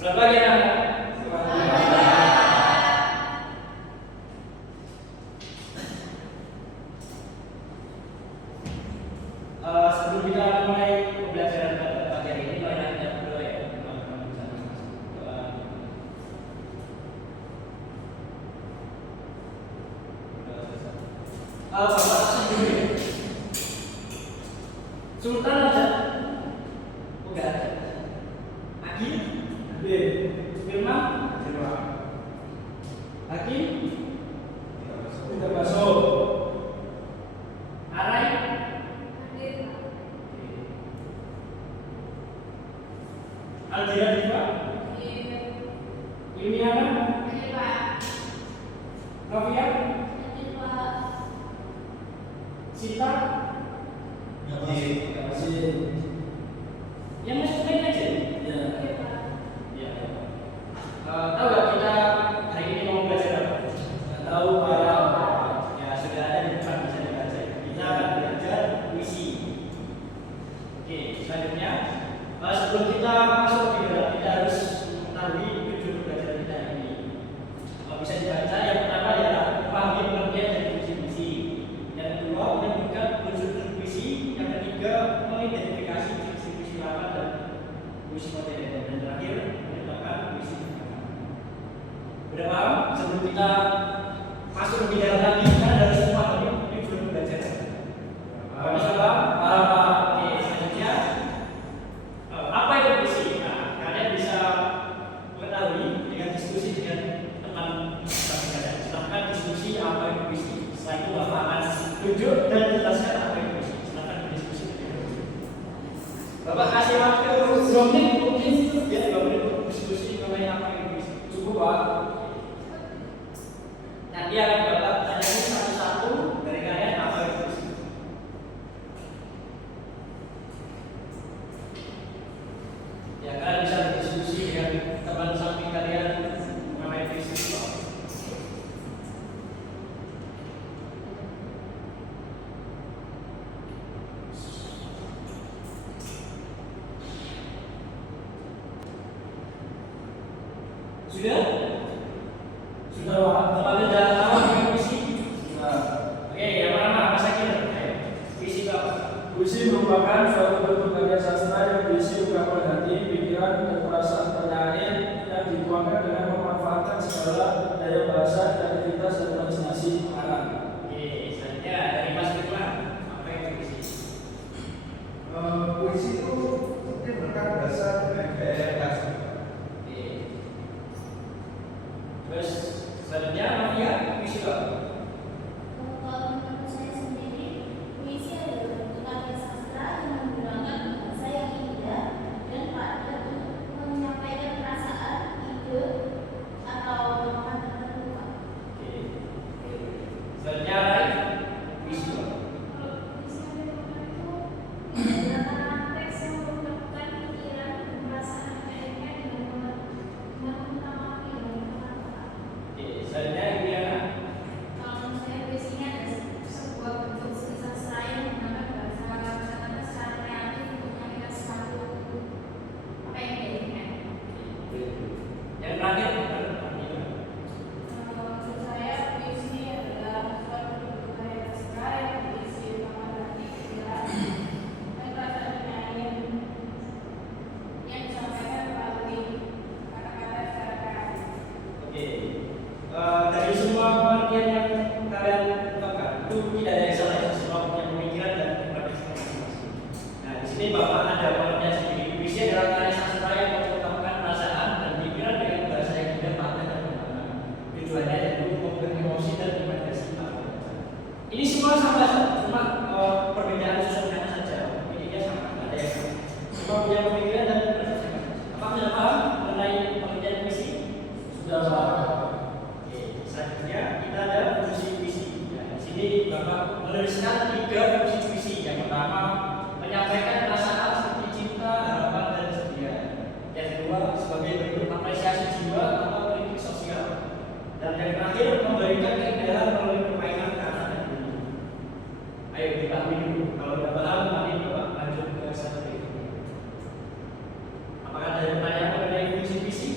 Selamat pagi anak-anak. Sebelum kita mulai pembelajaran pada pagi hari ini, mari kita berdoa ya. Bapak sebelumnya Sultan aja udah ada. Hakim, Firman, Hakim, tidak masuk. Arai, Aldira Diva, Liliana, Novia, Sita, yang masuk lain aja. Ya. Tahu nggak kita hari ini mau belajar apa? Tahu Pak? Ya sudah ada di depan, bisa dibaca. Kita akan belajar puisi. Oke, selanjutnya sebelum kita masuk di dalam, kita harus mengetahui tujuan belajar kita ini. Bisa dibaca. Yang pertama adalah memahami pengertian dari puisi-puisi. Yang kedua, menemukan unsur puisi. Yang ketiga, mengidentifikasi puisi-puisi lama dan puisi modern. Dan terakhir, menetapkan puisi. Udah paham? Sebelum kita masuk lebih dalam lagi, kita harus memahami tujuan belajar. Bisa paham? Paham, paham. Oke, selanjutnya apa itu puisi? Nah, kalian bisa mengetahui dengan diskusi dengan teman kalian. Silahkan diskusi apa itu puisi. Setelah itu Bapak akan tunjuk dan jelaskan apa itu puisi. Silahkan berdiskusi. Bapak kasih waktu 2 menit mungkin ya, 2 menit untuk diskusi mengenai apa itu puisi. Cukup Pak? Nanti akan Bapak tanyain satu-satu dari kalian apa itu puisi. Ya, kalian bisa berdiskusi dengan teman samping kalian mengenai puisi. Sudah? Sudah Pak. Teman-teman sudah tahu dengan puisi? Sudah. Oke, yang mana Mas Akil? Puisi Bapak. Puisi merupakan suatu bentuk karya sastra yang berisi ungkapan hati, pikiran, dan perasaan penyair yang dituangkan dengan memanfaatkan segala daya bahasa, kreativitas, dan imajinasi pengarang. Oke, selanjutnya dari Mas Firman. Apa itu puisi? Puisi itu merupakan bahasa dengan gaya yang khas. Oke. Terus selanjutnya Novia, puisi Bapak. Kalau menurut saya sendiri, puisi adalah bentuk karya sastra yang menggunakan bahasa yang indah dan padat untuk menyampaikan perasaan, ide, atau pengalaman tertentu. Oke. Selanjutnya Rai, puisi Bapak. Kalau puisi adalah teks yang mengungkapkan pikiran dan perasaan penyairnya dengan mengutamakan kata-kata. Oke, selanjutnya Liliana. Kalau menurut saya puisinya adalah sebuah bentuk seni sastra yang menggunakan bahasa kata-kata secara kreatif untuk menyampaikan sesuatu apa yang diinginkan. Yang terakhir, Menurut saya puisi adalah suatu bentuk karya sastra yang berisi ungkapan hati, pikiran, dan perasaan penyair yang disampaikan melalui kata-kata secara kreatif. oke. Dari semua pengertian yang kalian ungkapkan itu tidak ada yang salah ya, semua punya pemikiran dan preferensi masing-masing. Nah, di sini Bapak ada pengertian sendiri. Puisi adalah karya sastra yang mengungkapkan perasaan dan pikiran dengan bahasa yang tidak padat dan mendalam. Tujuannya yaitu memberi emosi dan imajinasi para pembaca. Ini semua sama saja, cuma perbedaan susunannya saja. Intinya sama, tidak ada yang sama. Semua punya pemikiran dan preferensi masing-masing. Apa sudah paham mengenai pengertian puisi? Sudah Pak. Oke, selanjutnya kita ada fungsi puisi. Ya, di sini Bapak menuliskan 3 fungsi puisi. Yang pertama, menyampaikan perasaan seperti cinta, harapan, dan kesedihan. Yang kedua, sebagai bentuk apresiasi jiwa atau kritik sosial. Dan yang terakhir, memberikan keindahan melalui permainan kata dan bunyi. Ayo kita ambil dulu. Kalau sudah paham, nanti Bapak lanjut ke satu berikutnya. Apakah ada pertanyaan mengenai fungsi puisi?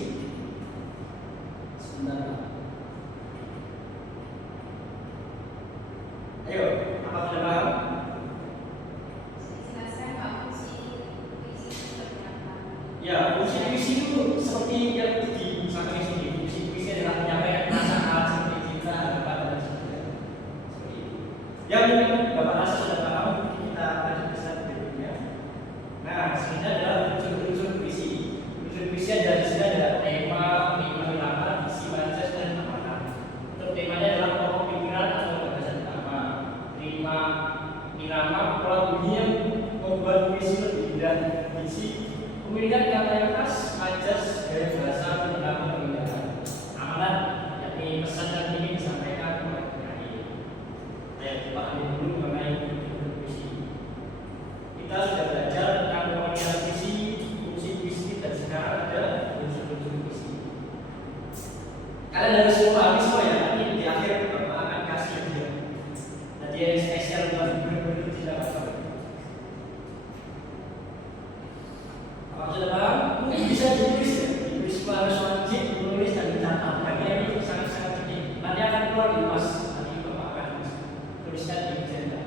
puisi itu seperti yang disampaikan di sini. Puisi adalah menyampaikan perasaan seperti cinta, harapan dan sebagainya. Seperti itu. Yang mungkin Bapak rasa sudah paham, kita lanjut ke slide berikutnya. Nah, sebenarnya adalah unsur-unsur puisi. Unsur puisi ada di sini ada tema, irama, isi, manifest dan amanat. Untuk temanya adalah pokok pikiran atau gagasan utama. Rima, irama, pola bunyi yang membuat puisi lebih indah. Isi, pemilihan kata yang khas, majas, gaya bahasa, pendapat, perbedaan. Amanat, yakni pesan yang ingin disampaikan kepada penyanyi. Saya pahami dulu mengenai puisi. Kita sudah belajar tentang pengertian puisi, fungsi puisi, dan sekarang ada unsur-unsur puisi. Kalian harus memahami semua ya. Nanti di akhir Bapak akan kasih dia. Nanti yang spesial buat benar-benar tidak apa. Apa sudah paham? Mungkin bisa ditulis ya. Ditulis harus wajib menulis dan mencatat. Karena ini sangat-sangat penting. Nanti akan keluar di mas. Nanti Bapak akan tuliskan di agenda.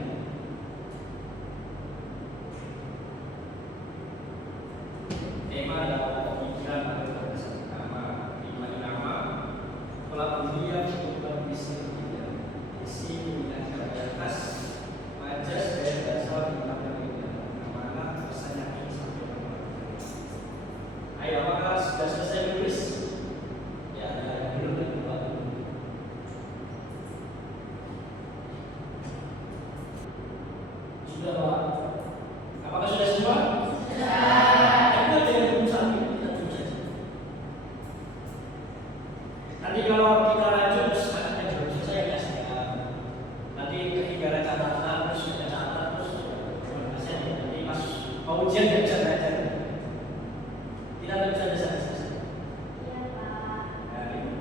Tema adalah pemikiran atau gagasan utama. Lima irama, pola bunyi yang membuat puisi tidak. Isi pemilihan kata yang khas, majas, gaya bahasa, pendapat, perbedaan. Amanat, pesan yang ingin disampaikan kepada penyanyi. Ayo, apakah sudah selesai menulis? Ya, ada yang belum dan dua belum. Sudah Pak? Apakah sudah semua? Tapi ada yang belum sampai, kita tunggu saja. Nanti kalau kita lanjut terus ada yang belum selesai ya saya. Nanti ketika ada catatan terus ada catat terus nanti pas mau ujian nggak bisa belajar. Kita nggak bisa selesai. Iya, Pak. Nah, ini.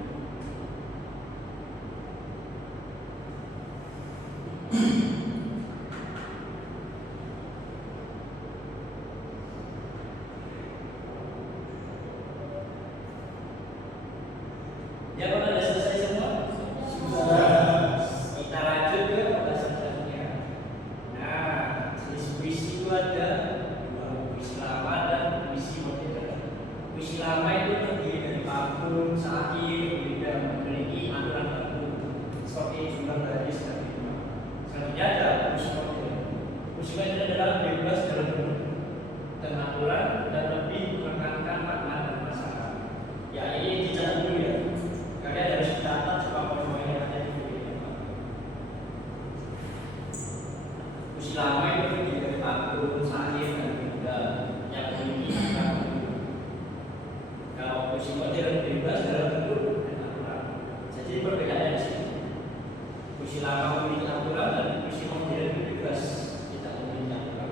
Ya, kalau sudah selesai semua? Sudah. Kita lanjut ke pembahasan selanjutnya. Nah, jenis puisi itu ada dua, puisi lama dan puisi modern. Puisi lama itu terdiri dari pantun, syair, dan memiliki aturan baku seperti jumlah baris dan rima. Selanjutnya ada puisi modern. Puisi modern adalah bebas dalam bentuk dan aturan dan lebih menekankan makna dan perasaan. Ya, ini dicatat dulu ya. Kalian harus mencatat poin-poin yang ada di video ini. Puisi lama itu terdiri dari pantun, syair, dan rima yang memiliki aturan baku. Kalau puisi modern bebas dalam bentuk dan aturan. Jadi perbedaannya di sini. Puisi lama memiliki aturan dan puisi modern bebas tidak memiliki aturan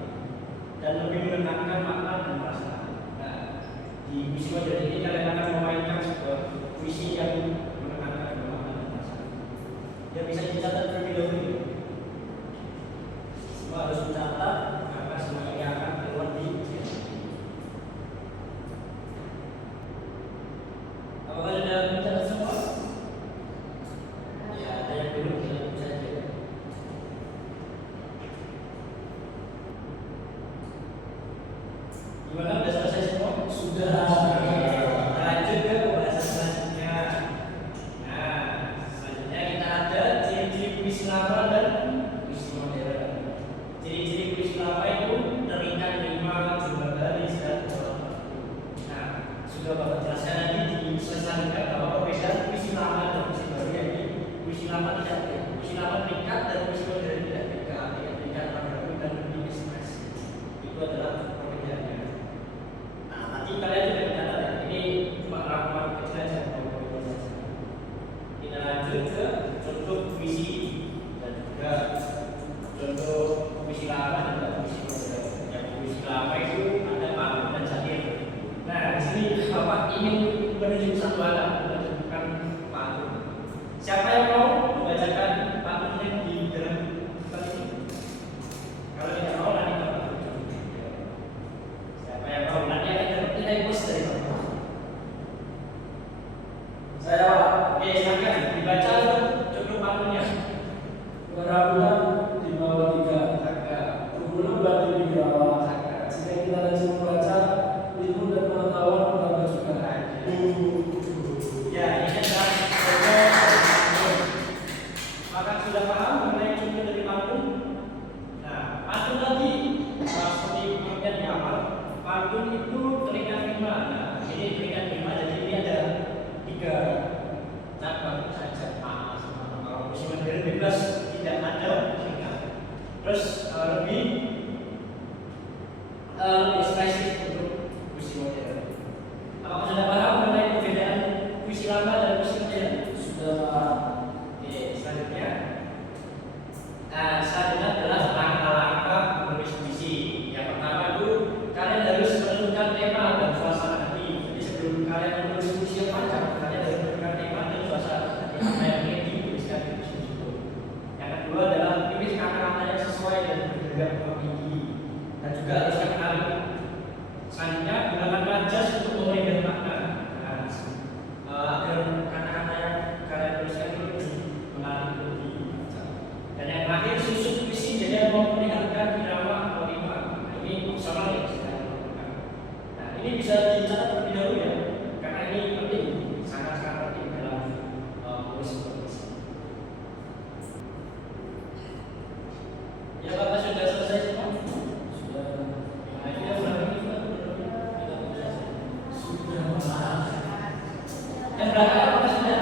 dan lebih menekankan makna dan perasaan. Nah, di puisi modern ini kalian akan memainkan sebuah puisi yang menekankan makna dan perasaan. Ya bisa dicatat terlebih dahulu. Semua harus mencatat karena semua ini akan keluar di ujian. Apakah sudah mencatat semua? Ya, ada yang belum kita tunggu saja. Gimana? Sudah selesai semua? Sudah. Kita lanjut ke pembahasan selanjutnya. Nah, selanjutnya kita ada ciri-ciri puisi lama dan puisi modern. Ciri-ciri puisi lama itu terikat rima, jumlah baris dan pola baku. Nah, sudah Bapak jelaskan tadi di selanjutnya bahwa perbedaan puisi lama dan puisi baru yaitu puisi lama tidak terikat, puisi lama terikat dan puisi modern tidak terikat, terikat baku dan lebih ekspresi. Itu adalah perbedaannya. Nah, nanti kalian juga mencatat ya. Ini cuma rangkuman kecil aja. Kita lanjut ke contoh puisi dan juga contoh puisi lama dan juga puisi modern. Yang puisi lama itu ada pantun dan syair. Nah, di sini Bapak ingin menunjuk satu alat, menunjukkan pantun. Siapa yang mau membacakan pantunnya di dalam tempat ini? Kalau tidak mau, nanti Bapak tunjuk. Siapa yang mau? Nanti akan kita post dari Bapak. Saya Pak. Oke, silakan dibaca contoh pantunnya. Kerabutan di bawah tiga. Berbulu batu di bawah. Jika kita rajin membaca, ilmu dan pengetahuan kalian menulis puisi yang panjang, kalian harus memberikan tema dan suasana apa yang ingin dituliskan di puisi tersebut. Yang kedua adalah pilih kata-kata yang sesuai dan berbeda tinggi dan juga harus menarik. Selanjutnya gunakan jas untuk memberikan makna. Agar kata-kata yang kalian tuliskan itu menarik lebih. Dan yang terakhir susun puisi jadi memperlihatkan irama atau rima. Nah, ini sama yang saya lakukan. Nah, ini bisa dicatat terlebih dahulu ya, karena ini penting, sangat-sangat penting dalam puisi. Ya, Bapak sudah selesai semua? Sudah. Nah, ini yang berapa ini, Pak? Sudah. Yang berapa apakah sudah?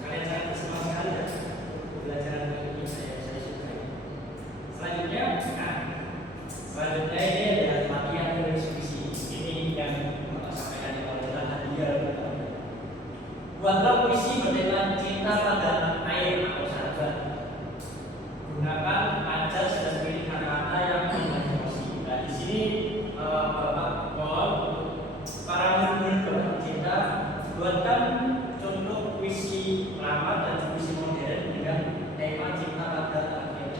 Kalian sangat bersemangat sekali ya. Pembelajaran ini saya sukai. Selanjutnya ini adalah latihan menulis puisi. Ini yang Bapak sampaikan di awal hadiah. Buatlah puisi bertema cinta pada air atau sahabat. Gunakan ajas dan pilih kata-kata yang emosi. Nah, di sini Bapak mohon para murid bercinta buatkan contoh puisi lama dan puisi modern dengan tema cinta pada akhir.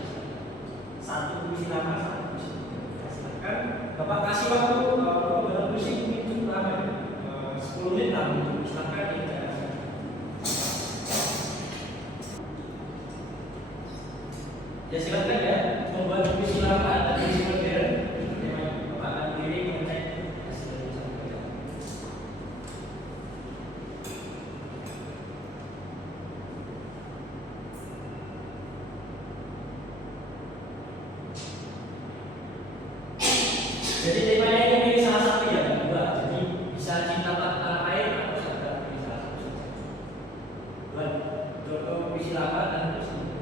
Satu puisi lama, satu puisi modern. Silakan Bapak kasih waktu dalam puisi itu lama 10 menit lah. Silakan dijelaskan. Ya silakan ya membuat puisi lama dan puisi modern. Bapak akan berdiri mengecek hasil yang disampaikan. Jadi temanya ini pilih salah satu ya, dua. Jadi bisa cinta tanah air atau sahabat, pilih salah satu. Buat contoh puisi lama dan puisi modern.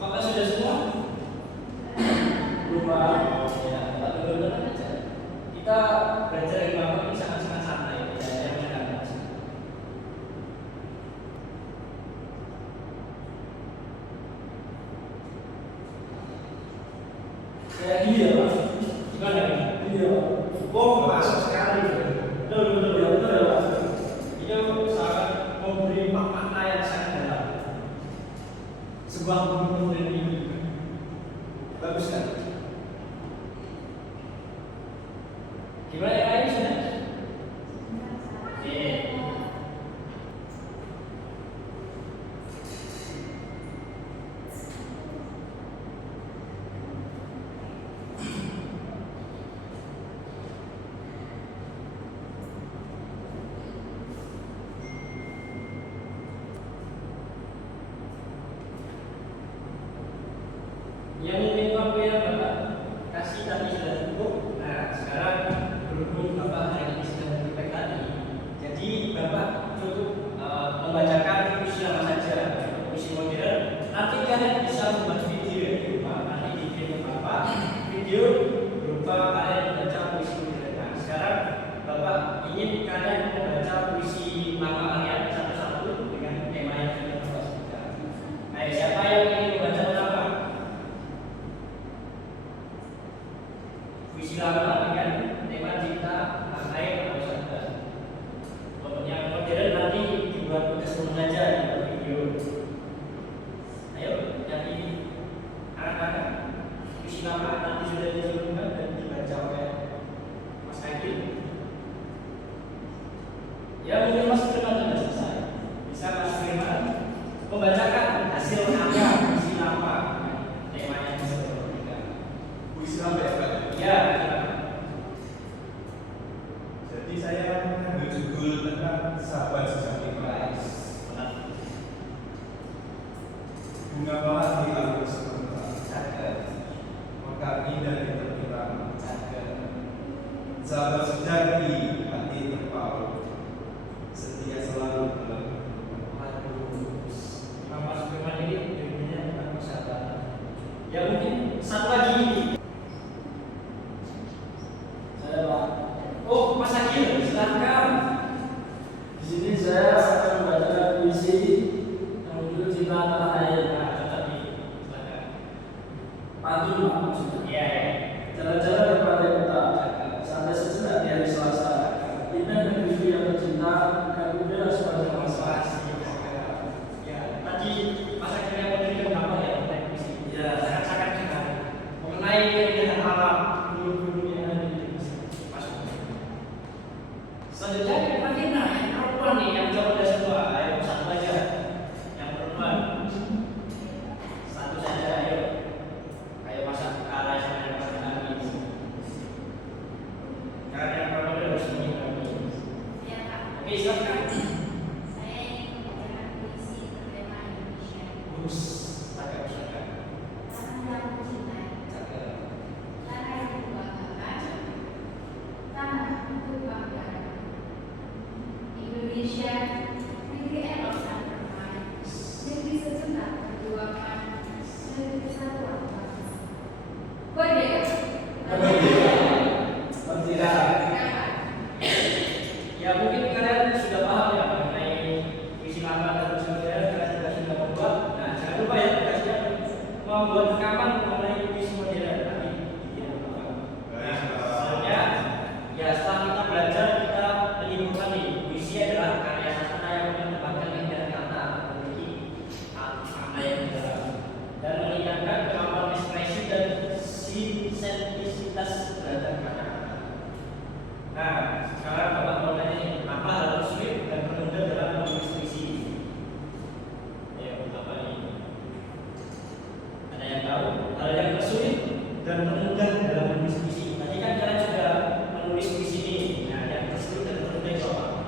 Apakah sudah semua? Belum, Pak. Ya, Pak, dulu aja. Kita belajar dari Bapak ini sangat-sangat santai, ya, yang mendadak. Kayak gini ya, Pak. Gimana ini? Iya. Oh, masuk sekali. Betul ya, betul ya, Pak. Itu sangat memberi makna yang sangat dalam. Sebuah gunung dan ini bagus kan? Gimana yang lain sudah? Oke. Yang mungkin waktu yang Bapak kasih tadi sudah cukup. Nah, sekarang berhubung Bapak hari ini sedang berpikir tadi, jadi Bapak cukup membacakan puisi lama saja, puisi modern. Nanti kalian bisa membuat video di rumah. Nanti di video Bapak video berupa kalian membaca puisi modern. Nah, sekarang Bapak ingin kalian membaca puisi lama kalian satu-satu dengan tema yang sudah Bapak sebutkan. Nah, siapa yang ingin membaca pertama? Puisi lama dengan tema cinta, air atau sahabat. Untuk yang modern nanti dibuat tugas saja di video. Ayo, jadi anak-anak puisi lama nanti sudah disebutkan dan dibaca oleh Mas Agil. Ya mungkin Mas Firman sudah selesai. Bisa Mas Firman membacakan hasil karya puisi lama temanya seperti Puisi lama ya, Pak? ya. Jadi saya mengambil judul tentang sahabat sejati Christ. Bunga mawar di alam sementara. kata indah di tepi rambut. Cakep. Sahabat sejati, hati terpaut, setia selalu dalam Waduh, Mas Firman ini ilmunya tentang persahabatan. Ya mungkin satu lagi ini. Saya Pak. Oh, Mas Akil, silakan. Di sini saya akan membaca puisi yang berjudul Cinta Tanah Air. Nah, tadi silakan. Pantun Pak maksudnya. Iya, ya. Jalan-jalan di pantai kota, santai sejenak di hari Selasa. Indah negeri yang tercinta, kami bela sepanjang masa. Ya, tadi Mas Akil yang memberikan nama ya mengenai puisi. Ya, sangat-sangat juga mengenai keindahan alam gunung-gunung yang ada di Indonesia. Masuk. Selanjutnya kita Vina, yang perempuan nih, yang jauh dari semua. Ayo satu aja, yang perempuan. Satu saja, ayo. Ayo masak kalah sama yang paling lagi. Karena yang perempuan harus menghindari. Ya, Pak. Oke, silakan. Saya ingin membacakan puisi bertema Indonesia. Bus, pakai silakan. Tanah yang mencintai, Cakep. tanah yang dibanggakan, tanah untuk bangga. Indonesia, negeri elok dan damai, negeri sejenak perjuangan, negeri kesatuan bangsa. Merdeka. Merdeka. Ya mungkin kalian sudah paham ya mengenai visi lama dan visi modern, kalian juga sudah membuat. Nah jangan lupa ya tugasnya membuat rekaman mengenai visi modern nanti. Nah selanjutnya ya setelah kita belajar kita menyimpulkan nih puisi adalah karya sastra yang menempatkan keindahan kata memiliki makna yang dalam dan meningkatkan kemampuan ekspresi dan sensitivitas terhadap kata-kata. Nah, sekarang Bapak mau tanya nih, apa hal tersulit dan menunda dalam menulis puisi? Ya, apa nih? Ada yang tahu? Hal yang tersulit dan menunda dalam menulis puisi. Tadi kan kalian sudah menulis puisi ini. Nah, yang tersulit dan menunda itu apa?